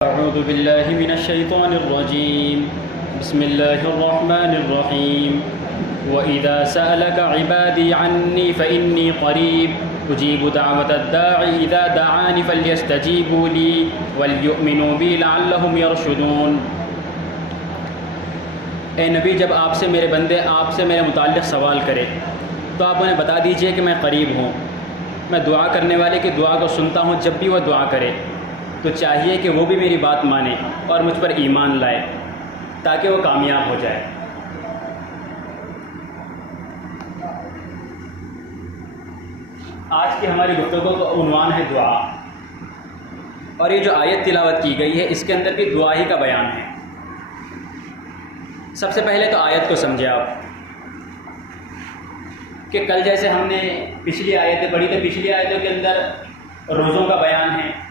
अऊज़ु बिल्लाहि मिनश्शैतानिर्रजीम बिस्मिल्लाहिर्रहमानिर्रहीम व इज़ा सअलका इबादी अन्नी फ़इन्नी क़रीब उजीबु दाअवतद्दाइ इज़ा दआनी फ़ल्यस्तजीबू ली वलयुमिनू बी लअल्लहुम यरशुदून। ए नबी, जब आपसे मेरे बंदे आपसे मेरे मुताल्लिक़ सवाल करें तो आप उन्हें बता दीजिए कि मैं क़रीब हूँ। मैं दुआ करने वाले की दुआ को सुनता हूँ। जब भी वह दुआ करे तो चाहिए कि वो भी मेरी बात माने और मुझ पर ईमान लाए ताकि वो कामयाब हो जाए। आज की हमारी गुफ्तगू का उन्वान है दुआ, और ये जो आयत तिलावत की गई है इसके अंदर भी दुआ ही का बयान है। सबसे पहले तो आयत को समझे आप कि कल जैसे हमने पिछली आयतें पढ़ी तो पिछली आयतों के अंदर रोज़ों का बयान है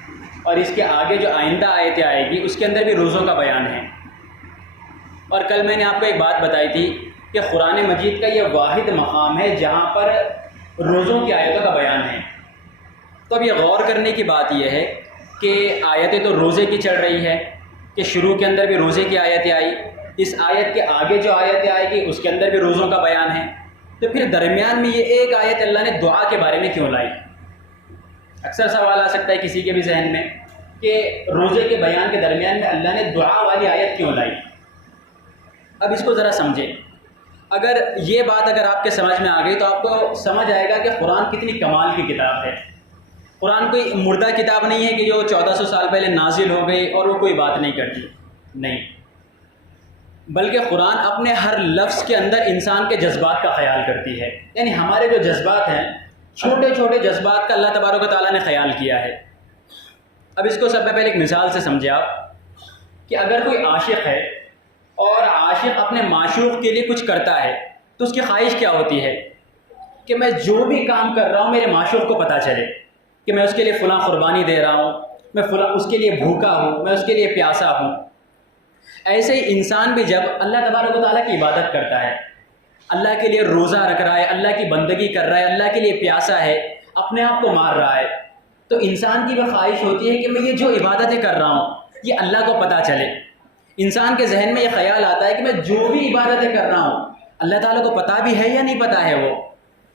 और इसके आगे जो आइंदा आयतें आएगी उसके अंदर भी रोज़ों का बयान है। और कल मैंने आपको एक बात बताई थी कि कुरान मजीद का ये वाहिद मकाम है जहाँ पर रोज़ों की आयतों का बयान है। तो अब ये गौर करने की बात यह है कि आयतें तो रोज़े की चल रही है कि शुरू के अंदर भी रोज़े की आयतें आई, इस आयत के आगे जो आयतें आएगी उसके अंदर भी रोज़ों का बयान है। तो फिर दरमियान में ये एक आयत अल्लाह ने दुआ के बारे में क्यों लाई? अक्सर सवाल आ सकता है किसी के भी जहन में कि रोज़े के बयान के दरमियान में अल्लाह ने दुआ वाली आयत क्यों लाई। अब इसको ज़रा समझें। अगर ये बात अगर आपके समझ में आ गई तो आपको समझ आएगा कि कुरान कितनी कमाल की किताब है। कुरान कोई मुर्दा किताब नहीं है कि जो 1400 साल पहले नाजिल हो गई और वो कोई बात नहीं करती, नहीं, बल्कि कुरान अपने हर लफ्ज़ के अंदर इंसान के जज्बात का ख्याल करती है। यानी हमारे जो जज्बात हैं, छोटे छोटे जज्बात का अल्लाह तबारक व तआला ने ख्याल किया है। अब इसको सबसे पहले एक मिसाल से समझे आप कि अगर कोई आशिक़ है और आशिक़ अपने माशूक़ के लिए कुछ करता है तो उसकी ख्वाहिश क्या होती है कि मैं जो भी काम कर रहा हूँ मेरे माशूक़ को पता चले कि मैं उसके लिए फ़लाँ क़ुरबानी दे रहा हूँ, मैं फ़लाँ उसके लिए भूखा हूँ, मैं उसके लिए प्यासा हूँ। ऐसे ही इंसान भी जब अल्लाह तबारक व तआला की इबादत करता है, अल्लाह के लिए रोज़ा रख रहा है, अल्लाह की बंदगी कर रहा है, अल्लाह के लिए प्यासा है, अपने आप को मार रहा है, तो इंसान की वह ख्वाहिश होती है कि मैं ये जो इबादतें कर रहा हूँ ये अल्लाह को पता चले। इंसान के जहन में ये ख्याल आता है कि मैं जो भी इबादतें कर रहा हूँ अल्लाह ताला को पता भी है या नहीं पता है वो।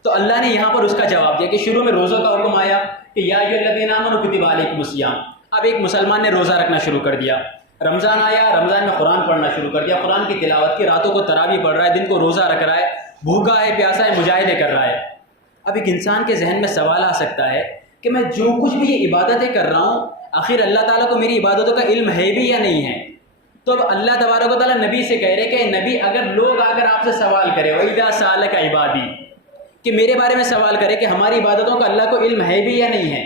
तो अल्लाह ने यहाँ पर उसका जवाब दिया कि शुरू में रोज़ों का हुक्म आया कि या अय्युहल्लज़ीना आमनू कुतिबा अलैकुमुस्सियाम। अब एक मुसलमान ने रोज़ा रखना शुरू कर दिया। रमज़ान आया, रमज़ान में कुरान पढ़ना शुरू कर दिया, कुरान की तिलावत की, रातों को तरावी पढ़ रहा है, दिन को रोज़ा रख रहा है, भूखा है, प्यासा है, मुजाहिदे कर रहा है। अब एक इंसान के जहन में सवाल आ सकता है कि मैं जो कुछ भी ये इबादतें कर रहा हूँ आखिर अल्लाह ताला को मेरी इबादतों का इल्म है भी या नहीं है। तो अब अल्लाह तबारक व तआला नबी से कह रहे कि नबी, अगर लोग आकर आपसे सवाल करें वइज़ा सअलका इबादी, कि मेरे बारे में सवाल करें कि हमारी इबादतों का अल्लाह को इल्म है भी या नहीं है,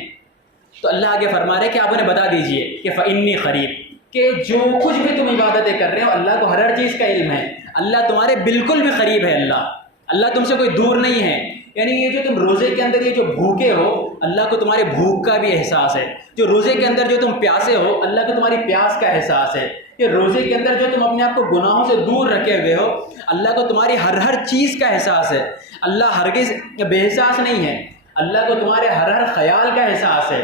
तो अल्लाह आगे फरमा रहे कि आप उन्हें बता दीजिए कि फ़इन्नी क़रीब, कि जो कुछ भी तुम इबादतें कर रहे हो अल्लाह को हर चीज़ का इल्म है। अल्लाह तुम्हारे बिल्कुल भी करीब है। अल्लाह तुमसे कोई दूर नहीं है। यानी ये जो तुम रोज़े के अंदर ये जो भूखे हो अल्लाह को तुम्हारे भूख का भी एहसास है। जो रोज़े के अंदर जो तुम प्यासे हो अल्लाह को तुम्हारी प्यास का एहसास है। ये रोज़े के अंदर जो तुम अपने आप को गुनाहों से दूर रखे हुए हो अल्लाह को तुम्हारी हर चीज़ का एहसास है। अल्लाह हरगिज़ बेएहसास नहीं है, अल्लाह को तुम्हारे हर ख्याल का एहसास है।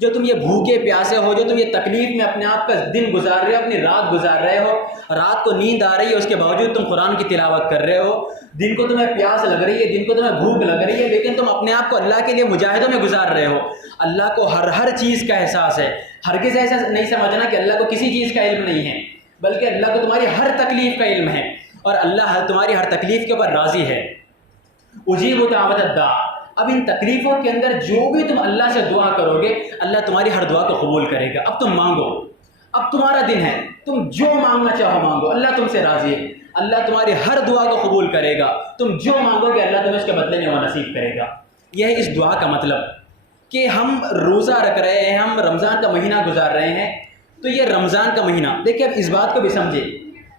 जो तुम ये भूखे प्यासे हो, जो तुम ये तकलीफ़ में अपने आप का दिन गुजार रहे हो, अपनी रात गुजार रहे हो, रात को नींद आ रही है उसके बावजूद तुम कुरान की तिलावत कर रहे हो, दिन को तुम्हें प्यास लग रही है, दिन को तुम्हें भूख लग रही है, लेकिन तुम अपने आप को अल्लाह के लिए मुजाहिदों में गुजार रहे हो। अल्लाह को हर चीज़ का एहसास है। हरगिज़ ऐसा नहीं समझना कि अल्लाह को किसी चीज़ का इल्म नहीं है, बल्कि अल्लाह को तुम्हारी हर तकलीफ़ का इल्म है और अल्लाह तुम्हारी हर तकलीफ़ के ऊपर राज़ी है। उजीबु दाअवतद्दा। अब इन तकलीफ़ों के अंदर जो भी तुम अल्लाह से दुआ करोगे अल्लाह तुम्हारी हर दुआ को कबूल करेगा। अब तुम मांगो, अब तुम्हारा दिन है, तुम जो मांगना चाहो मांगो, अल्लाह तुमसे राज़ी है। अल्लाह तुम्हारी हर दुआ को कबूल करेगा। तुम जो मांगोगे अल्लाह तुम्हें उसके बदले में वह नसीब करेगा। यह है इस दुआ का मतलब कि हम रोज़ा रख रहे हैं, हम रमज़ान का महीना गुजार रहे हैं। तो ये रमज़ान का महीना देखिए, अब इस बात को भी समझे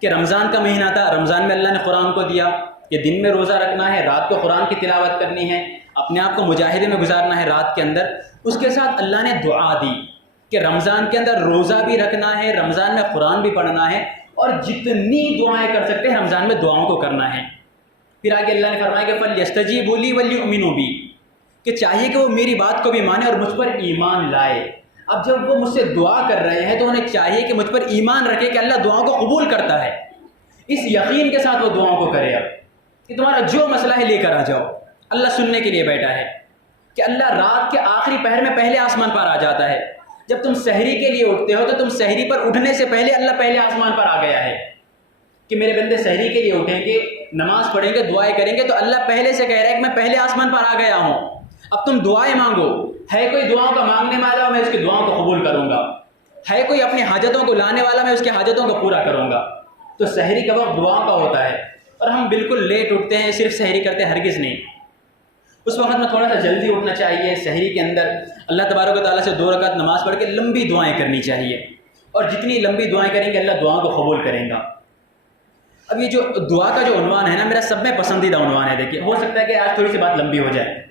कि रमज़ान का महीना था, रमज़ान में अल्लाह ने कुरान को दिया कि दिन में रोज़ा रखना है, रात को कुरान की तिलावत करनी है, अपने आप को मुजाहिदे में गुजारना है रात के अंदर। उसके साथ अल्लाह ने दुआ दी कि रमज़ान के अंदर रोज़ा भी रखना है, रमज़ान में कुरान भी पढ़ना है और जितनी दुआएं कर सकते हैं रमज़ान में दुआओं को करना है। फिर आगे अल्लाह ने फरमाया कि फल्यस्तजीबू ली वलयुमिनू बी, कि चाहिए कि वो मेरी बात को भी माने और मुझ पर ईमान लाए। अब जब वो मुझसे दुआ कर रहे हैं तो उन्हें चाहिए कि मुझ पर ईमान रखे कि अल्लाह दुआओं को कबूल करता है। इस यकीन के साथ वो दुआओं को करे अब कि तुम्हारा जो मसला है लेकर आ जाओ। अल्लाह सुनने के लिए बैठा है कि अल्लाह रात के आखिरी पहर में पहले आसमान पर आ जाता है। जब तुम सहरी के लिए उठते हो तो तुम सहरी पर उठने से पहले अल्लाह पहले आसमान पर आ गया है कि मेरे बंदे सहरी के लिए उठेंगे, नमाज पढ़ेंगे, दुआएं करेंगे, तो अल्लाह पहले से कह रहा है कि मैं पहले आसमान पर आ गया हूँ। अब तुम दुआएं मांगो। है कोई दुआओं का मांगने वाला, मैं उसकी दुआओं को कबूल करूँगा। है कोई अपनी हाजतों को लाने वाला, मैं उसकी हाजतों को पूरा करूँगा। तो सहरी का वक्त दुआओं का होता है और हम बिल्कुल लेट उठते हैं, सिर्फ सहरी करते हैं, हरगिज़ नहीं। उस वक्त में थोड़ा सा जल्दी उठना चाहिए। सहरी के अंदर अल्लाह तबारक व तआला से 2 रकात नमाज़ पढ़ के लंबी दुआएं करनी चाहिए और जितनी लंबी दुआएं करेंगे अल्लाह दुआओं को कबूल करेगा। अब ये जो दुआ का जो उन्वान है ना, मेरा सब में पसंदीदा उन्वान है। देखिए, हो सकता है कि आज थोड़ी सी बात लंबी हो जाए।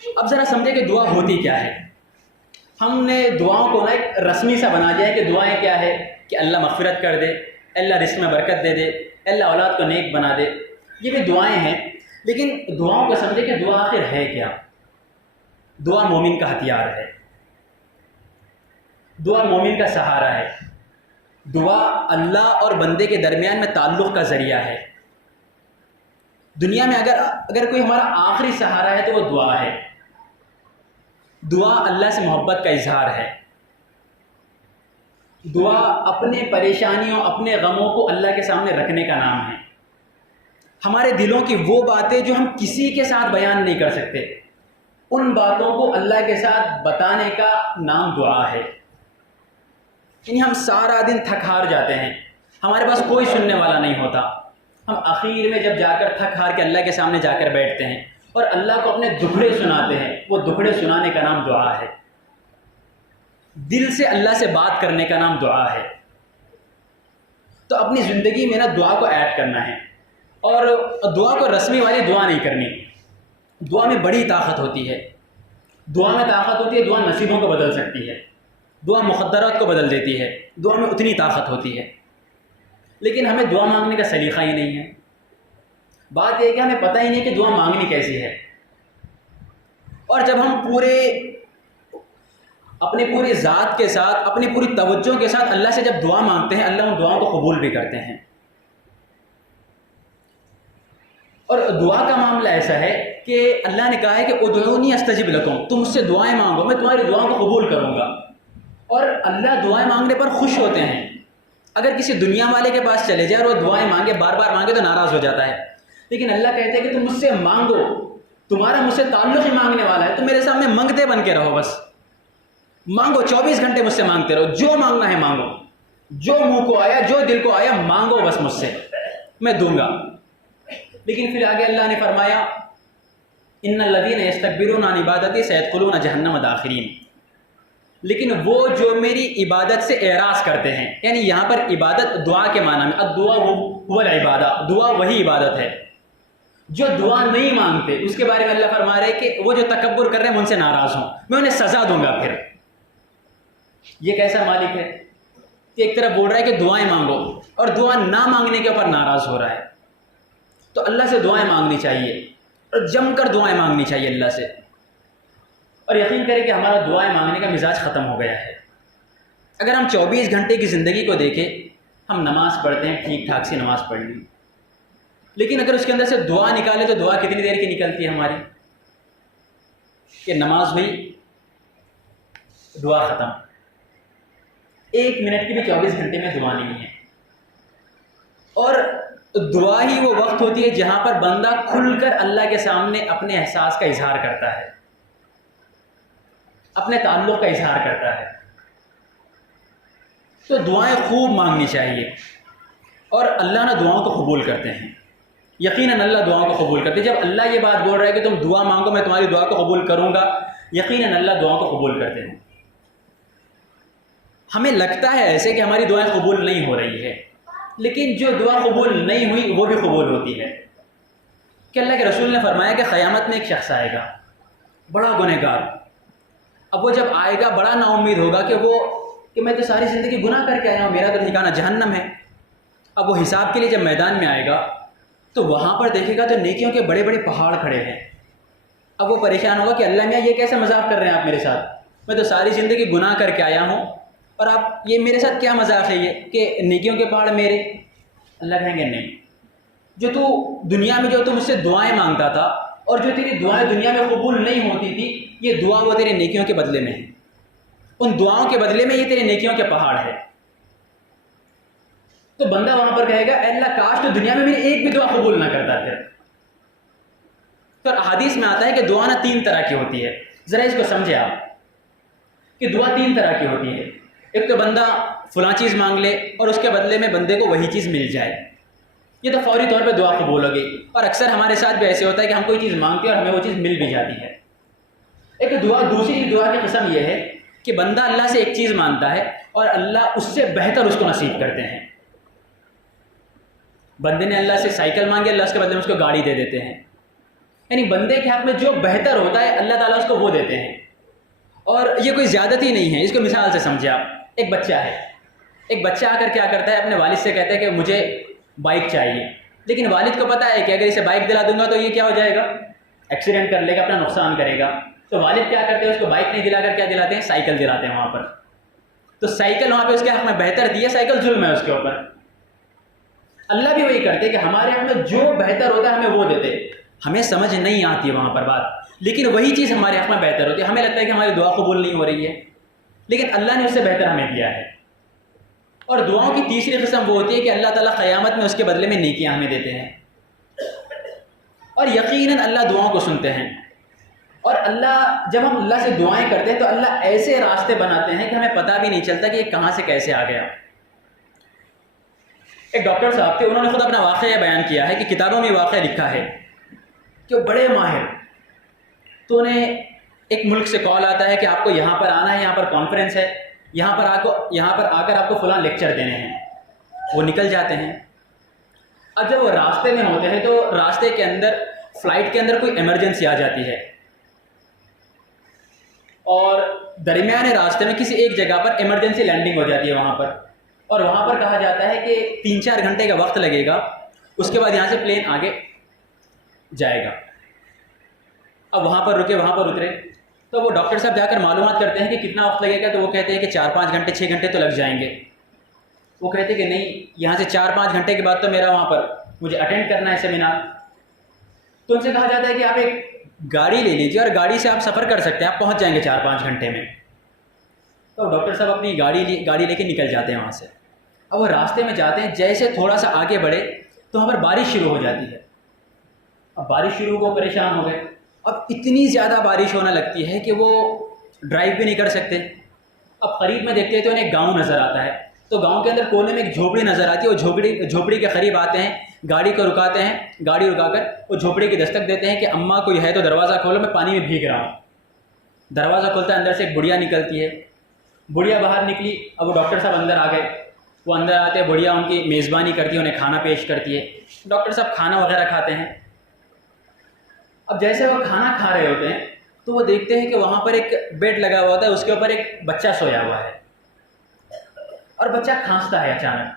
अब ज़रा समझे कि दुआ होती क्या है। हमने दुआओं को ना एक रस्मी सा बना दिया है कि दुआएं क्या है कि अल्लाह मग़फ़िरत कर दे, अल्लाह रिज़्क़ में बरकत दे दे, अल्लाह औलाद को नेक बना दे। ये भी दुआएं हैं, लेकिन दुआओं को समझे कि दुआ आखिर है क्या। दुआ मोमिन का हथियार है, दुआ मोमिन का सहारा है, दुआ अल्लाह और बंदे के दरमियान में ताल्लुक़ का ज़रिया है। दुनिया में अगर कोई हमारा आखिरी सहारा है तो वो दुआ है। दुआ अल्लाह से मोहब्बत का इजहार है। दुआ अपने परेशानियों, अपने गमों को अल्लाह के सामने रखने का नाम है। हमारे दिलों की वो बातें जो हम किसी के साथ बयान नहीं कर सकते, उन बातों को अल्लाह के साथ बताने का नाम दुआ है। यानी हम सारा दिन थक हार जाते हैं, हमारे पास कोई सुनने वाला नहीं होता। हम आखिर में जब जाकर थक हार के अल्लाह के सामने जाकर बैठते हैं और अल्लाह को अपने दुखड़े सुनाते हैं। वो दुखड़े सुनाने का नाम दुआ है। दिल से अल्लाह से बात करने का नाम दुआ है। तो अपनी ज़िंदगी में ना दुआ को ऐड करना है और दुआ को रस्मी वाली दुआ नहीं करनी। दुआ में बड़ी ताकत होती है। दुआ में ताकत होती है, दुआ नसीबों को बदल सकती है, दुआ मुक़द्दरात को बदल देती है। दुआ में उतनी ताकत होती है, लेकिन हमें दुआ मांगने का सलीक़ा ही नहीं है। बात यह है कि हमें पता ही नहीं कि दुआ मांगनी कैसी है। और जब हम अपनी पूरी ज़ात के साथ, अपनी पूरी तवज्जो के साथ अल्लाह से जब दुआ मांगते हैं, अल्लाह उन दुआओं को कबूल भी करते हैं। और दुआ का मामला ऐसा है कि अल्लाह ने कहा है कि उदऊनी अस्तजिब लकुम, तुम मुझसे दुआएं मांगो, मैं तुम्हारी दुआओं को कबूल करूँगा। और अल्लाह दुआएं मांगने पर खुश होते हैं। अगर किसी दुनिया वाले के पास चले जाए और वो दुआएं मांगे, बार बार मांगे, तो नाराज़ हो जाता है। लेकिन अल्लाह कहते हैं कि तुम मुझसे मांगो, तुम्हारा मुझसे ताल्लुक़ ही मांगने वाला है, तुम मेरे सामने मंगते बन के रहो। बस मांगो, 24 घंटे मुझसे मांगते रहो, जो मांगना है मांगो, जो मुंह को आया, जो दिल को आया मांगो, बस मुझसे मैं दूंगा। लेकिन फिर आगे अल्लाह ने फरमाया, इन्नल लज़ीना यस्तकबिरूना अन इबादती सयदखुलूना जहन्नम दाखिरीन। लेकिन वो जो मेरी इबादत से एराज़ करते हैं, यानी यहाँ पर इबादत दुआ के माना में, दुआ हुवल इबादा, दुआ वही इबादत है। जो दुआ नहीं मांगते उसके बारे में अल्लाह फरमा रहे कि वो जो तकब्बुर कर रहे हैं, मैं उनसे नाराज़ हूँ, मैं उन्हें सज़ा दूंगा। फिर ये कैसा मालिक है कि एक तरफ बोल रहा है कि दुआएं मांगो और दुआ ना मांगने के ऊपर नाराज़ हो रहा है। तो अल्लाह से दुआएं मांगनी चाहिए और जमकर दुआएं मांगनी चाहिए अल्लाह से। और यकीन करें कि हमारा दुआएं मांगने का मिजाज ख़त्म हो गया है। अगर हम 24 घंटे की ज़िंदगी को देखें, हम नमाज़ पढ़ते हैं, ठीक ठाक सी नमाज़ पढ़ ली, लेकिन अगर उसके अंदर से दुआ निकाले तो दुआ कितनी देर की निकलती है हमारी कि नमाज हुई, दुआ ख़त्म। 1 मिनट की भी 24 घंटे में दुआ नहीं है। और दुआ ही वो वक्त होती है जहाँ पर बंदा खुलकर अल्लाह के सामने अपने एहसास का इजहार करता है, अपने ताल्लुक़ का इजहार करता है। तो दुआएं खूब मांगनी चाहिए और अल्लाह ना दुआओं को कबूल करते हैं। यकीनन अल्लाह दुआओं को कबूल करते हैं। जब अल्लाह ये बात बोल रहा है कि तुम दुआ मांगो, मैं तुम्हारी दुआ को कबूल करूँगा, यकीनन अल्लाह दुआओं को कबूल करते हैं। हमें लगता है ऐसे कि हमारी दुआएं कबूल नहीं हो रही है, लेकिन जो दुआ कबूल नहीं हुई वो भी कबूल होती है। कि अल्लाह के रसूल ने फरमाया कि क़यामत में एक शख्स आएगा, बड़ा गुनहगार। अब वो जब आएगा, बड़ा नाउम्मीद होगा कि मैं तो सारी ज़िंदगी गुनाह करके आया हूँ, मेरा तो ठिकाना जहन्नम है। अब वो हिसाब के लिए जब मैदान में आएगा तो वहाँ पर देखेगा तो नेकियों के बड़े बड़े पहाड़ खड़े हैं। अब वो परेशान होगा कि अल्लाह मियाँ ये कैसे मजाक कर रहे हैं आप मेरे साथ, मैं तो सारी ज़िंदगी गुनाह करके आया हूँ और आप ये मेरे साथ क्या मजाक है ये कि नेकियों के पहाड़ मेरे। अल्लाह कहेंगे नहीं, जो तू दुनिया में जो तू मुझसे दुआएं मांगता था और जो तेरी दुआएं दुनिया में कबूल नहीं होती थी, ये दुआ वो तेरे नेकियों के बदले में है। उन दुआओं के बदले में ये तेरे नेकियों के पहाड़ है। तो बंदा वहां पर कहेगा अल्लाह काश तो दुनिया में मेरी एक भी दुआ कबूल ना करता फिर। तो हदीस में आता है कि दुआ ना 3 तरह की होती है। जरा इसको समझे आप कि दुआ 3 तरह की होती है। एक तो बंदा फलां चीज़ मांग ले और उसके बदले में बंदे को वही चीज़ मिल जाए, ये तो फौरी तौर पे दुआ कबूल हो गई। और अक्सर हमारे साथ भी ऐसे होता है कि हम कोई चीज़ मांगते हैं और हमें वो चीज़ मिल भी जाती है। एक दुआ, दूसरी दुआ की किस्म यह है कि बंदा अल्लाह से एक चीज़ मांगता है और अल्लाह उससे बेहतर उसको नसीब करते हैं। बंदे ने अल्लाह से साइकिल मांगी, अल्लाह उसके बदले में उसको गाड़ी दे देते हैं। यानी बंदे के हक़ में जो बेहतर होता है अल्लाह ताला उसको वो देते हैं। और ये कोई ज़्यादती नहीं है। इसको मिसाल से समझे आप, एक बच्चा है, एक बच्चा आकर क्या करता है, अपने वालिद से कहता है कि मुझे बाइक चाहिए, लेकिन वालिद को पता है कि अगर इसे बाइक दिला दूंगा तो ये क्या हो जाएगा, एक्सीडेंट कर लेगा, अपना नुकसान करेगा। तो वालिद क्या करते हैं, उसको बाइक नहीं दिलाकर क्या दिलाते हैं, साइकिल दिलाते हैं वहाँ पर। तो साइकिल वहाँ पे उसके हक़ में बेहतर दी है, साइकिल जुल्म है उसके ऊपर। अल्लाह भी वही करते हैं कि हमारे हक़ में जो बेहतर होता है हमें वो देते। हमें समझ नहीं आती है वहाँ पर बात, लेकिन वही चीज़ हमारे हक़ में बेहतर होती है। हमें लगता है कि हमारी दुआ कबूल नहीं हो रही है, लेकिन अल्लाह ने उससे बेहतर हमें दिया है। और दुआओं की तीसरी किस्म वो होती है कि अल्लाह ताला क़यामत में उसके बदले में नेकियां हमें देते हैं। और यकीनन अल्लाह दुआओं को सुनते हैं। और अल्लाह, जब हम अल्लाह से दुआएं करते हैं तो अल्लाह ऐसे रास्ते बनाते हैं कि हमें पता भी नहीं चलता कि ये कहाँ से कैसे आ गया। एक डॉक्टर साहब थे, उन्होंने खुद अपना वाक़या बयान किया है कि किताबों में वाक़या लिखा है कि वो बड़े माहिर, तो उन्हें एक मुल्क से कॉल आता है कि आपको यहाँ पर आना है, यहाँ पर कॉन्फ्रेंस है, यहाँ पर आकर आपको फलां लेक्चर देने हैं। वो निकल जाते हैं। अब जब वो रास्ते में होते हैं तो रास्ते के अंदर, फ्लाइट के अंदर कोई इमरजेंसी आ जाती है और दरमियाने रास्ते में किसी एक जगह पर इमरजेंसी लैंडिंग हो जाती है वहाँ पर। और वहाँ पर कहा जाता है कि 3-4 घंटे का वक्त लगेगा, उसके बाद यहाँ से प्लेन आगे जाएगा। अब वहाँ पर रुके, वहाँ पर उतरे, तो वो डॉक्टर साहब जाकर मालूमात करते हैं कि कितना वक्त लगेगा। तो वो कहते हैं कि 4-5 घंटे 6 घंटे तो लग जाएंगे। वो कहते हैं कि नहीं, यहाँ से 4-5 घंटे के बाद तो मेरा वहाँ पर मुझे अटेंड करना है सेमिनार। तो उनसे कहा जाता है कि आप एक गाड़ी ले लीजिए और गाड़ी से आप सफ़र कर सकते हैं, आप पहुँच जाएंगे 4-5 घंटे में। तो डॉक्टर साहब अपनी गाड़ी लेके निकल जाते हैं वहाँ से। अब वो रास्ते में जाते हैं, जैसे थोड़ा सा आगे बढ़े तो वहाँ पर बारिश शुरू हो जाती है। अब बारिश शुरू, वो परेशान हो गए। अब इतनी ज़्यादा बारिश होने लगती है कि वो ड्राइव भी नहीं कर सकते। अब करीब में देखते हैं तो उन्हें एक गाँव नज़र आता है। तो गांव के अंदर कोने में एक झोपड़ी नज़र आती है। वो झोपड़ी के करीब आते हैं, गाड़ी को रुकाते हैं, गाड़ी रुकाकर वो झोपड़ी की दस्तक देते हैं कि अम्मा कोई है तो दरवाज़ा खोलो, मैं पानी में भीग रहा हूँ। दरवाज़ा खुलता है, अंदर से एक बुढ़िया निकलती है। बुढ़िया बाहर निकली, अब वो डॉक्टर साहब अंदर आ गए। वो अंदर आते हैं, बुढ़िया उनकी मेज़बानी करती है, उन्हें खाना पेश करती है। डॉक्टर साहब खाना वगैरह खाते हैं। अब जैसे वो खाना खा रहे होते हैं तो वो देखते हैं कि वहाँ पर एक बेड लगा हुआ होता है, उसके ऊपर एक बच्चा सोया हुआ है और बच्चा खांसता है। अचानक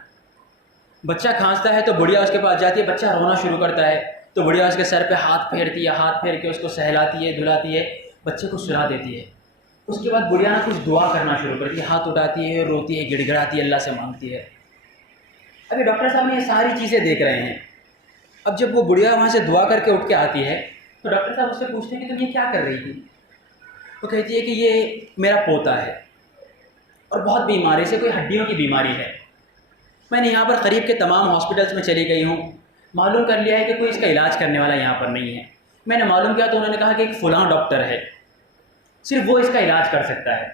बच्चा खांसता है तो बुढ़िया उसके पास जाती है, बच्चा रोना शुरू करता है। तो बुढ़िया उसके सर पे हाथ फेरती है, हाथ फेर के उसको सहलाती है, धुलाती है, बच्चे को सुला देती है। उसके बाद बुढ़िया ना कुछ दुआ करना शुरू करती है, हाथ उठाती है, रोती है, गिड़गिड़ाती है, अल्लाह से मांगती है। अभी डॉक्टर साहब ने ये सारी चीज़ें देख रहे हैं। अब जब वो बुढ़िया वहाँ से दुआ करके उठ के आती है तो डॉक्टर साहब उससे पूछते हैं कि तुम ये क्या कर रही थी। वो कहती है कि ये मेरा पोता है और बहुत बीमार है, इसे कोई हड्डियों की बीमारी है। मैंने यहाँ पर करीब के तमाम हॉस्पिटल्स में चली गई हूँ, मालूम कर लिया है कि कोई इसका इलाज करने वाला यहाँ पर नहीं है। मैंने मालूम किया तो उन्होंने कहा कि एक फ़लाँ डॉक्टर है, सिर्फ वो इसका इलाज कर सकता है।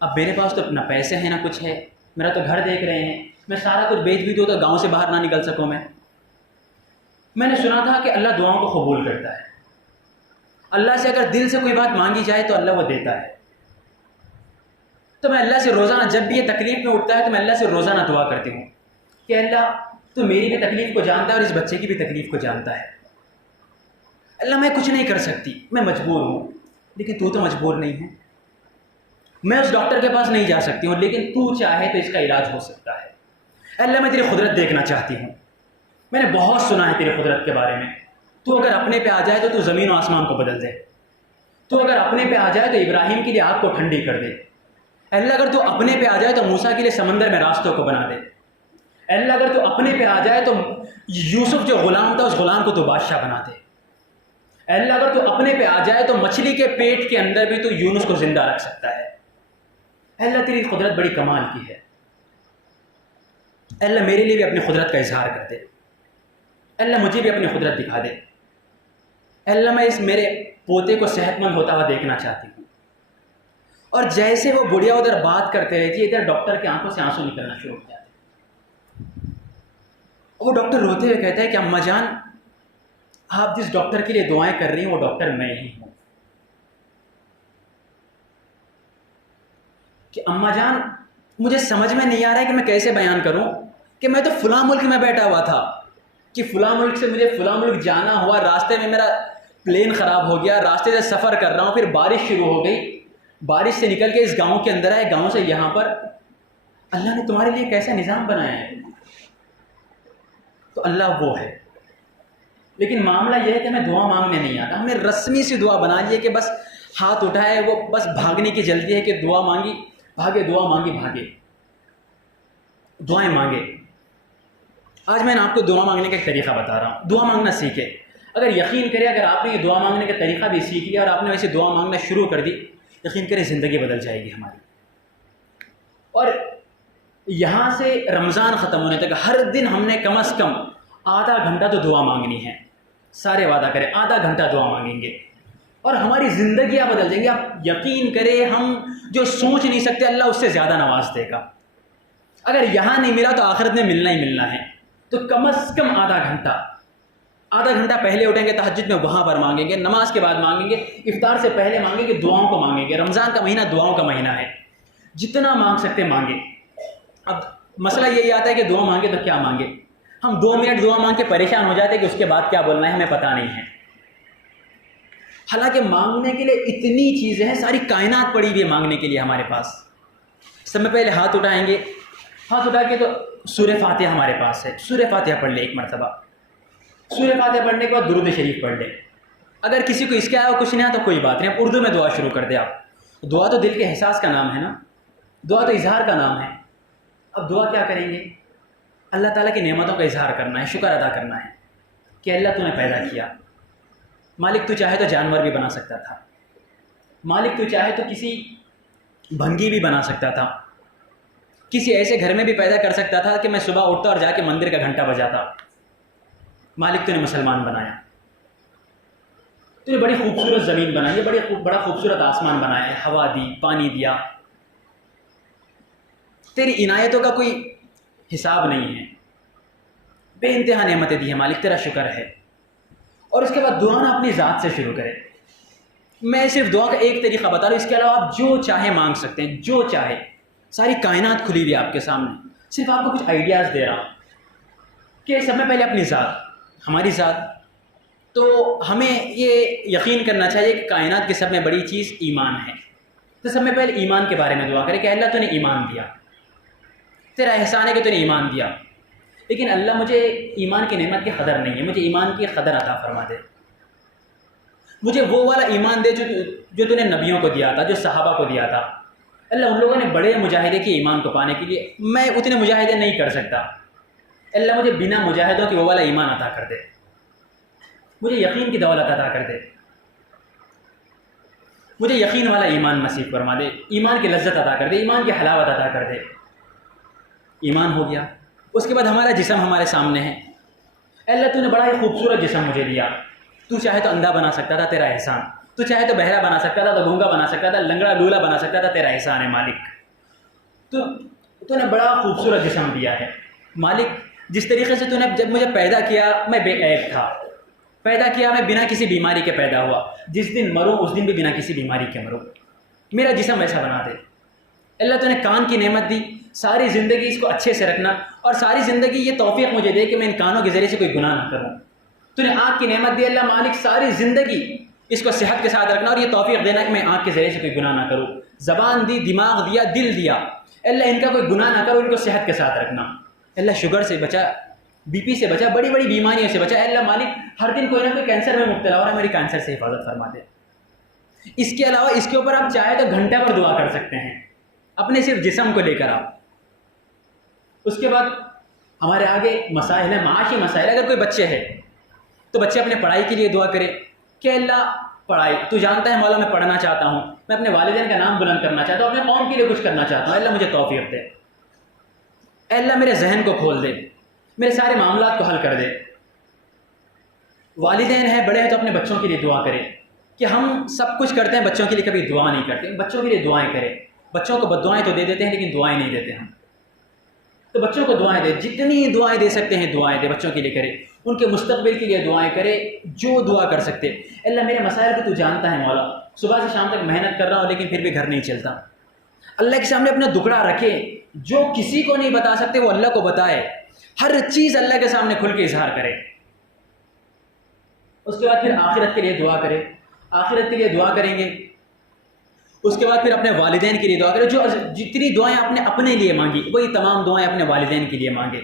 अब मेरे पास तो ना पैसे हैं ना कुछ है, मेरा तो घर देख रहे हैं, मैं सारा कुछ बेच भी दूँ तो गाँव से बाहर ना निकल सकूँ मैं। मैंने सुना था कि अल्लाह दुआओं को कबूल करता है। अल्लाह से अगर दिल से कोई बात मांगी जाए तो अल्लाह वो देता है। तो मैं अल्लाह से रोज़ाना, जब भी ये तकलीफ़ में उठता है तो मैं अल्लाह से रोज़ाना दुआ करती हूँ कि अल्लाह तो मेरी भी तकलीफ़ को जानता है और इस बच्चे की भी तकलीफ़ को जानता है। अल्लाह मैं कुछ नहीं कर सकती, मैं मजबूर हूँ, लेकिन तू तो मजबूर नहीं है। मैं उस डॉक्टर के पास नहीं जा सकती हूँ, लेकिन तू चाहे तो इसका इलाज हो सकता है। अल्लाह मैं तेरी कुदरत देखना चाहती हूँ, मैंने बहुत सुना है तेरी कुदरत के बारे में। तू अगर अपने पे आ जाए तो तू ज़मीन और आसमान को बदल दे। तो अगर अपने पे आ जाए तो इब्राहिम के लिए आग को ठंडी कर दे। अल्लाह अगर तू अपने पे आ जाए तो मूसा के लिए समंदर में रास्तों को बना दे। अल्लाह अगर तू अपने पे आ जाए तो यूसुफ जो गुलाम था उस गुलाम को तू बादशाह बना दे। अल्लाह अगर तू अपने पे आ जाए तो मछली के पेट के अंदर भी तू यूनुस को जिंदा रख सकता है। अल्लाह तेरी कुदरत बड़ी कमाल की है। अल्लाह मेरे लिए भी अपनी कुदरत का इजहार कर दे। अल्लाह मुझे भी अपनी कुदरत दिखा दे। अल्लाह मैं इस मेरे पोते को सेहतमंद होता हुआ देखना चाहती हूँ। और जैसे वो बुढ़िया उधर बात करते रहती है, इधर डॉक्टर की आंखों से आंसू निकलना शुरू हो जाते हैं। वो डॉक्टर रोते हुए कहता है कि अम्मा जान, आप जिस डॉक्टर के लिए दुआएं कर रही हैं वो डॉक्टर मैं ही हूं। कि अम्मा जान, मुझे समझ में नहीं आ रहा है कि मैं कैसे बयान करूं कि मैं तो फुला मुल्क में बैठा हुआ था, कि फुला मुल्क से मुझे फुला मुल्क जाना हुआ, रास्ते में मेरा प्लेन ख़राब हो गया, रास्ते से सफ़र कर रहा हूं, फिर बारिश शुरू हो गई, बारिश से निकल के इस गांव के अंदर आए, गांव से यहाँ पर। अल्लाह ने तुम्हारे लिए कैसा निज़ाम बनाया है। तो अल्लाह वो है। लेकिन मामला यह है कि हमें दुआ मांगने नहीं आता। हमें रस्मी सी दुआ बना ली है कि बस हाथ उठाए, वो बस भागने की जल्दी है कि दुआ मांगी भागे, दुआ मांगी भागे, दुआएं मांगे। आज मैं आपको दुआ मांगने का एक तरीका बता रहा हूँ। दुआ मांगना सीखे। अगर यकीन करें, अगर आपने ये दुआ मांगने का तरीका भी सीख लिया और आपने वैसे दुआ मांगना शुरू कर दी, यकीन करें ज़िंदगी बदल जाएगी हमारी। और यहाँ से रमज़ान ख़त्म होने तक हर दिन हमने कम से कम आधा घंटा तो दुआ मांगनी है। सारे वादा करें आधा घंटा दुआ मांगेंगे और हमारी ज़िंदगियाँ बदल जाएंगी। आप यकीन करें, हम जो सोच नहीं सकते अल्लाह उससे ज़्यादा नवाज देगा। अगर यहाँ नहीं मिला तो आखिरत में मिलना ही मिलना है। तो कम से कम आधा घंटा पहले उठेंगे, तहज्जुद में वहाँ पर मांगेंगे, नमाज के बाद मांगेंगे, इफ्तार से पहले मांगेंगे, दुआओं को मांगेंगे। रमज़ान का महीना दुआओं का महीना है, जितना मांग सकते मांगे। अब मसला यही आता है कि दुआ मांगे तो क्या मांगे। हम 2 मिनट दुआ मांग के परेशान हो जाते हैं कि उसके बाद क्या बोलना है हमें पता नहीं है। हालांकि मांगने के लिए इतनी चीज़ें हैं, सारी कायनात पड़ी हुई है मांगने के लिए हमारे पास। सबसे पहले हाथ उठाएंगे, हाथ उठा के तो सूरह फातिहा हमारे पास है, सूरह फातिहा पढ़ ले एक मरतबा। सूरह फातिहा पढ़ने के बाद दुरूद शरीफ पढ़ ले। अगर किसी को इसके अलावा कुछ नहीं आया तो कोई बात नहीं, अब उर्दू में दुआ शुरू कर दे आप। दुआ तो दिल के एहसास का नाम है ना, दुआ तो इजहार का नाम है। अब दुआ क्या करेंगे? अल्लाह ताला की नेमतों का इजहार करना है, शुक्र अदा करना है कि अल्लाह तूने पैदा किया। मालिक तू चाहे तो जानवर भी बना सकता था, मालिक तू चाहे तो किसी भंगी भी बना सकता था, किसी ऐसे घर में भी पैदा कर सकता था कि मैं सुबह उठता और जाके मंदिर का घंटा बजाता। मालिक तूने मुसलमान बनाया, तूने बड़ी खूबसूरत ज़मीन बनाई है, बड़ा खूबसूरत आसमान बनाया है, हवा दी, पानी दिया। तेरी इनायतों का कोई हिसाब नहीं है, बेइंतहा नेमतें दी है मालिक, तेरा शुक्र है। और उसके बाद दुआ ना अपनी ज़ात से शुरू करें। मैं सिर्फ दुआ का एक तरीका बता रहा हूँ, इसके अलावा आप जो चाहे मांग सकते हैं, जो चाहे। सारी कायनात खुली हुई है आपके सामने, सिर्फ आपको कुछ आइडियाज़ दे रहा हूँ कि सब में पहले अपनी ज़ात, हमारी ज़ात। तो हमें ये यकीन करना चाहिए कि कायनात की सब में बड़ी चीज़ ईमान है। तो सब में पहले ईमान के बारे में दुआ करें कि अल्लाह तूने ईमान दिया, तेरा एहसान है कि तूने ईमान दिया, लेकिन अल्लाह मुझे ईमान की नेमत की कदर नहीं है, मुझे ईमान की कदर अता फरमा दे। मुझे वो वाला ईमान दे जो तूने नबियों को दिया था, जो सहाबा को दिया था। अल्लाह उन लोगों ने बड़े मुजाहिदे किए ईमान को पाने के लिए, मैं उतने मुजाहिदे नहीं कर सकता। अल्लाह मुझे बिना मुजाहिदों की वो वाला ईमान अता कर दे, मुझे यकीन की दौलत अता कर दे, मुझे यकीन वाला ईमान नसीब फरमा दे, ईमान की लज्जत अता कर दे, ईमान की हलावत अता कर दे। ईमान हो गया। उसके बाद हमारा जिस्म हमारे सामने है। अल्लाह तूने बड़ा ही खूबसूरत जिस्म मुझे दिया, तू चाहे तो अंधा बना सकता था, तेरा एहसान। तू चाहे तो बहरा बना सकता था, तो गूंगा बना सकता था, लंगड़ा लूला बना सकता था, तेरा एहसान है मालिक। तूने बड़ा खूबसूरत जिस्म दिया है मालिक। जिस तरीके से तूने जब मुझे पैदा किया मैं बेऐब था, पैदा किया मैं बिना किसी बीमारी के पैदा हुआ, जिस दिन मरूँ उस दिन भी बिना किसी बीमारी के मरूँ, मेरा जिस्म वैसा बना दे। अल्लाह तूने कान की नेमत दी, सारी ज़िंदगी इसको अच्छे से रखना, और सारी ज़िंदगी ये तौफीक मुझे दे कि मैं इन कानों के ज़रिए से कोई गुनाह ना करूँ। तूने आँख की नेमत दी अल्लाह मालिक, सारी ज़िंदगी इसको सेहत के साथ रखना और ये तौफीक देना कि मैं आँख के ज़रिए से कोई गुनाह ना करूँ। ज़बान दी, दिमाग दिया, दिल दिया, अल्लाह इनका कोई गुनाह ना करो, इनको सेहत के साथ रखना। अल्लाह शुगर से बचा, BP से बचा, बड़ी बड़ी बीमारियों से बचा। अल्लाह मालिक हर दिन कोई ना कोई कैंसर में मुब्तला हो रहा है, मेरी कैंसर से हिफाजत फरमा दे। इसके अलावा इसके ऊपर आप चाहे तो घंटे भर दुआ कर सकते हैं, अपने सिर्फ जिस्म को लेकर आप। उसके बाद हमारे आगे मसाइल है, माशी मसाइल। अगर कोई बच्चे है तो बच्चे अपने पढ़ाई के लिए दुआ करे कि अल्लाह पढ़ाई, तू जानता है मौला मैं पढ़ना चाहता हूँ, मैं अपने वालिदैन का नाम बुलंद करना चाहता हूँ, अपने कौम के लिए कुछ करना चाहता हूँ, अल्लाह मुझे तौफीक दे, अल्लाह मेरे जहन को खोल दे, मेरे सारे मामलात को हल कर दे। वालिदैन है, बड़े हैं, तो अपने बच्चों के लिए दुआ करें कि हम सब कुछ करते हैं, बच्चों के लिए कभी दुआ नहीं करते। बच्चों के लिए दुआएं करें। बच्चों को बद्दुआएं तो दे देते हैं लेकिन दुआएं नहीं देते हम, तो बच्चों को दुआएं दे, जितनी दुआएं दे सकते हैं दुआएं दे, बच्चों के लिए करें, उनके मुस्तकबिल के लिए दुआएं करें, जो दुआ कर सकते। अल्लाह मेरे मसाइल को तू जानता है मौला, सुबह से शाम तक मेहनत कर रहा हूँ लेकिन फिर भी घर नहीं चलता। अल्लाह के सामने अपना दुखड़ा रखे, जो किसी को नहीं बता सकते वो अल्लाह को बताए, हर चीज़ अल्लाह के सामने खुल के इजहार करे। उसके बाद फिर आखिरत के लिए दुआ करें, आखिरत के लिए दुआ करेंगे। उसके बाद फिर अपने वालिदैन के लिए दुआ करें, जो जितनी दुआएं आपने अपने लिए मांगी वही तमाम दुआएं अपने वालिदैन के लिए मांगे।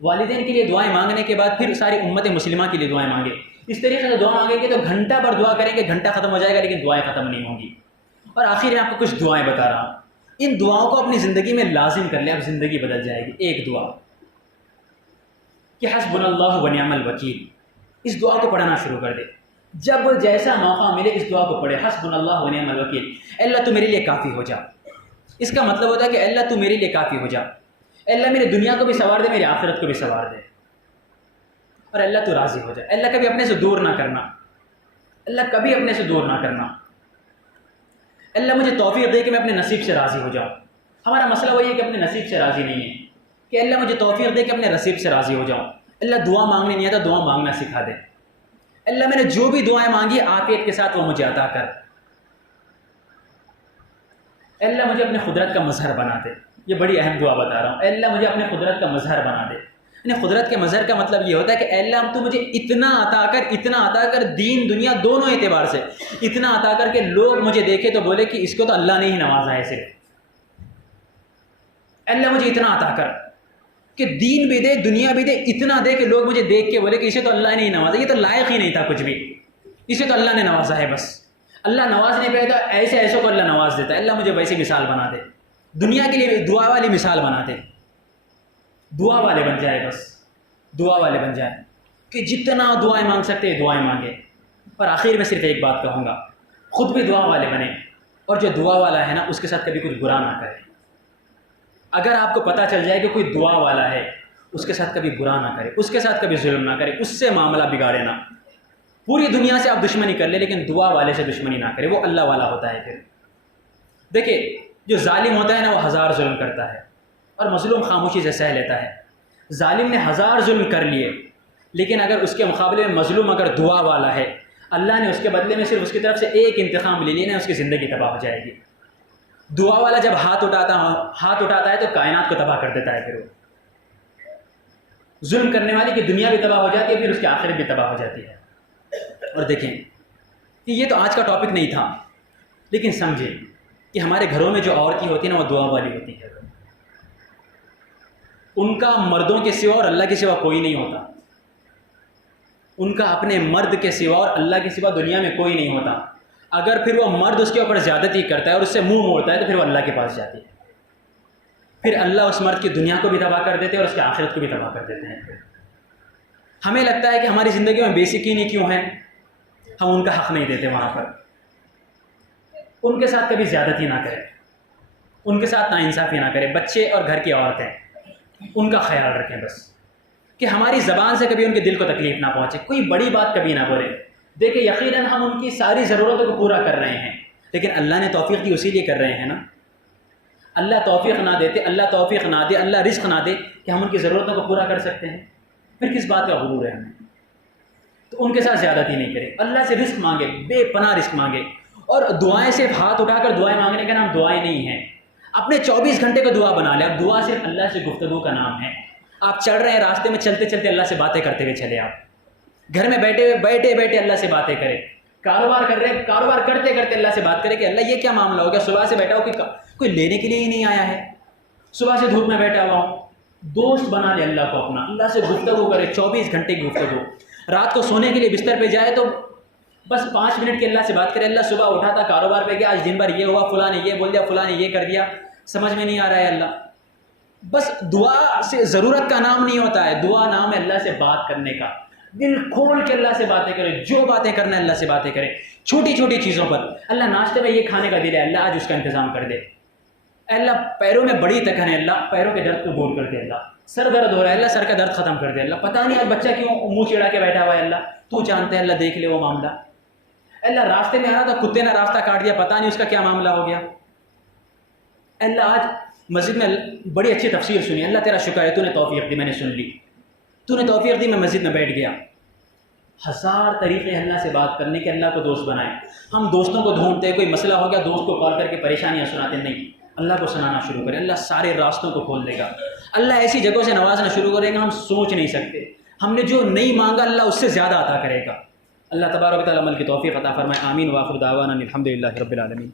वालिदैन के लिए दुआएं मांगने के बाद फिर सारी उम्मत मुस्लिमा के लिए दुआएं मांगे। इस तरीके से दुआ मांगेंगे तो घंटा भर दुआ करेंगे, घंटा खत्म हो जाएगा लेकिन दुआएं खत्म नहीं होंगी। और आखिर में आपको कुछ दुआएं बता रहा हूँ, इन दुआओं को अपनी ज़िंदगी में लाजिम कर ले, अब ज़िंदगी बदल जाएगी। एक दुआ कि हस्बुनल्लाहु व निअमल वकील, इस दुआ को पढ़ना शुरू कर दे, जब जैसा मौका मिले इस दुआ को पढ़े। हस्बुनल्लाहु व निअमल वकील, अल्लाह तू मेरे लिए काफ़ी हो जा। इसका मतलब होता है कि अल्लाह तू मेरे लिए काफ़ी हो जा, अल्लाह मेरी दुनिया को भी संवार दे, मेरी आखिरत को भी संवार दे, और अल्लाह तू राज़ी हो जा। अल्लाह कभी अपने से दूर ना करना, अल्लाह कभी अपने से दूर ना करना। अल्लाह मुझे तौफीक दे कि मैं अपने नसीब से राज़ी हो जाऊँ। हमारा मसला वही है कि अपने नसीब से राज़ी नहीं है, कि अल्लाह मुझे तौफीक दे कि अपने नसीब से राज़ी हो जाऊँ। अल्लाह दुआ मांगने नहीं आता, दुआ मांगना सिखा दे। अल्लाह मैंने जो भी दुआएं मांगी आफियत के साथ वो मुझे अता कर। अल्लाह मुझे अपने कुदरत का मजहर बना दे, ये बड़ी अहम दुआ बता रहा हूँ। अल्लाह मुझे अपने कुदरत का मजहर बना दे। यानी कुदरत के मजहर का मतलब ये होता है कि अल्लाह तू मुझे इतना अता कर, इतना अता कर, दीन दुनिया दोनों एतबार से इतना अता कर कि लोग मुझे देखे तो बोले कि इसको तो अल्लाह ने ही नवाजा है सिर्फ। अल्लाह मुझे इतना अता कर कि दीन भी दे, दुनिया भी दे, इतना दे कि लोग मुझे देख के बोले कि इसे तो अल्लाह ने ही नवाजा, ये तो लायक ही नहीं था कुछ भी, इसे तो अल्लाह ने नवाजा है बस। अल्लाह नवाजने पे तो ऐसे ऐसों को अल्लाह नवाज देता है। अल्लाह मुझे वैसी मिसाल बना दे, दुनिया के लिए दुआ वाली मिसाल बना दे, दुआ वाले बन जाए, बस दुआ वाले बन जाए कि जितना दुआएं मांग सकते हैं दुआएं मांगे। और आखिर में सिर्फ एक बात कहूँगा, खुद भी दुआ वाले बने, और जो दुआ वाला है ना उसके साथ कभी कुछ बुरा ना करे। अगर आपको पता चल जाए कि कोई दुआ वाला है, उसके साथ कभी बुरा ना करे, उसके साथ कभी जुल्म ना करे, उससे मामला बिगाड़े ना। पूरी दुनिया से आप दुश्मनी कर ले लेकिन दुआ वाले से दुश्मनी ना करे, वो अल्लाह वाला होता है। फिर देखिए, जो जालिम होता है ना वो हज़ार जुल्म करता है और मज़लूम खामोशी से सह लेता है। जालिम ने हज़ार जुल्म कर लिए लेकिन अगर उसके मुकाबले में मज़लूम अगर दुआ वाला है, अल्लाह ने उसके बदले में सिर्फ उसकी तरफ से एक इंतकाम ले लिया ना, उसकी ज़िंदगी तबाह हो जाएगी। दुआ वाला जब हाथ उठाता है तो कायनात को तबाह कर देता है। फिर वो जुल्म करने वाली की दुनिया भी तबाह हो जाती है, फिर उसकी आखिरत भी तबाह हो जाती है। और देखें कि ये तो आज का टॉपिक नहीं था, लेकिन समझे कि हमारे घरों में जो औरतें होती हैं ना वो दुआ वाली होती है। उनका मर्दों के सिवा और अल्लाह के सिवा कोई नहीं होता, उनका अपने मर्द के सिवा और अल्लाह के सिवा दुनिया में कोई नहीं होता। अगर फिर वो मर्द उसके ऊपर ज़्यादती करता है और उससे मुंह मोड़ता है तो फिर वो अल्लाह के पास जाती है। फिर अल्लाह उस मर्द की दुनिया को भी तबाह कर देते हैं और उसकी आखिरत को भी तबाह कर देते हैं। हमें लगता है कि हमारी ज़िंदगी में बेसिक ही नहीं क्यों है, हम उनका हक़ नहीं देते वहाँ पर। उनके साथ कभी ज़्यादती ना करें, उनके साथ नाइंसाफ़ी ना करें। बच्चे और घर की औरतें, उनका ख्याल रखें बस, कि हमारी ज़बान से कभी उनके दिल को तकलीफ़ ना पहुँचे, कोई बड़ी बात कभी ना बोले। देखिए, यकीनन हम उनकी सारी ज़रूरतों को पूरा कर रहे हैं, लेकिन अल्लाह ने तौफ़ीक़ दी उसी लिए कर रहे हैं ना। अल्लाह तौफ़ीक़ ना देते, अल्लाह तौफ़ीक़ ना दे, अल्लाह रिज़्क़ ना दे कि हम उनकी ज़रूरतों को पूरा कर सकते हैं, फिर किस बात का गुरूर है हमें। तो उनके साथ ज़्यादती नहीं करें, अल्लाह से रिज़्क़ मांगे, बेपनाह रिज़्क़ मांगे। और दुआएं सिर्फ हाथ उठाकर दुआएं मांगने का नाम दुआएं नहीं है। अपने 24 घंटे को दुआ बना ले। अब दुआ सिर्फ अल्लाह से गुफ्तगू का नाम है। आप चल रहे हैं रास्ते में, चलते चलते अल्लाह से बातें करते हुए चले। आप घर में बैठे अल्लाह से बातें करें। कारोबार कर रहे हैं, कारोबार करते करते अल्लाह से बात करें कि अल्लाह ये क्या मामला हो गया, सुबह से बैठा हो, कोई लेने के लिए ही नहीं आया है, सुबह से धूप में बैठा हुआ हूँ। दोस्त बना ले अल्लाह को अपना, अल्लाह से गुफ्तगू करे, 24 घंटे की गुफ्तगू। रात को सोने के लिए बिस्तर पे जाए तो बस 5 मिनट के अल्लाह से बात करें। अल्लाह सुबह उठा था, कारोबार पे गया, आज दिन भर ये हुआ, फलां ने ये बोल दिया, फलां ने ये कर दिया, समझ में नहीं आ रहा है अल्लाह। बस दुआ से ज़रूरत का नाम नहीं होता है, दुआ नाम है अल्लाह से बात करने का। दिल खोल के अल्लाह से बातें करें, जो बातें करना है अल्लाह से बातें करें, छोटी छोटी चीज़ों पर। अल्लाह नाश्ते में ये खाने का दिल है, अल्लाह आज उसका इंतज़ाम कर दे। अल्लाह पैरों में बड़ी तकन है, अल्लाह पैरों के दर्द को दूर कर दे। अल्लाह सर दर्द हो रहा है, अल्लाह सर का दर्द खत्म कर दे। अल्लाह पता नहीं आज बच्चा क्यों मुंह चिढ़ा के बैठा हुआ है, अल्लाह तू जानते हैं, अल्लाह देख ले वो मामला। अल्लाह रास्ते में आ रहा था, कुत्ते ने रास्ता काट दिया, पता नहीं उसका क्या मामला हो गया। अल्लाह आज मस्जिद में बड़ी अच्छी तफसीर सुनी, अल्लाह तेरा शुक्र है तूने तौफीक दी, मैंने सुन ली, तूने तौफीक दी, मैं मस्जिद में बैठ गया। हज़ार तरीक़े अल्लाह से बात करने के, अल्लाह को दोस्त बनाए। हम दोस्तों को ढूंढते हैं, कोई मसला हो गया दोस्त को कॉल करके परेशानियाँ सुनाते, नहीं, अल्लाह को सुनाना शुरू करें, अल्लाह सारे रास्तों को खोल देगा। अल्लाह ऐसी जगहों से नवाजना शुरू करेगा हम सोच नहीं सकते। हमने जो नहीं मांगा अल्लाह उससे ज़्यादा अता करेगा। अल्लाह तबारक व तआला अमल की तौफीक अता फरमाए। आमीन व आखिर दावाना अनिल हम्दुलिल्लाहि रब्बिल आलमीन।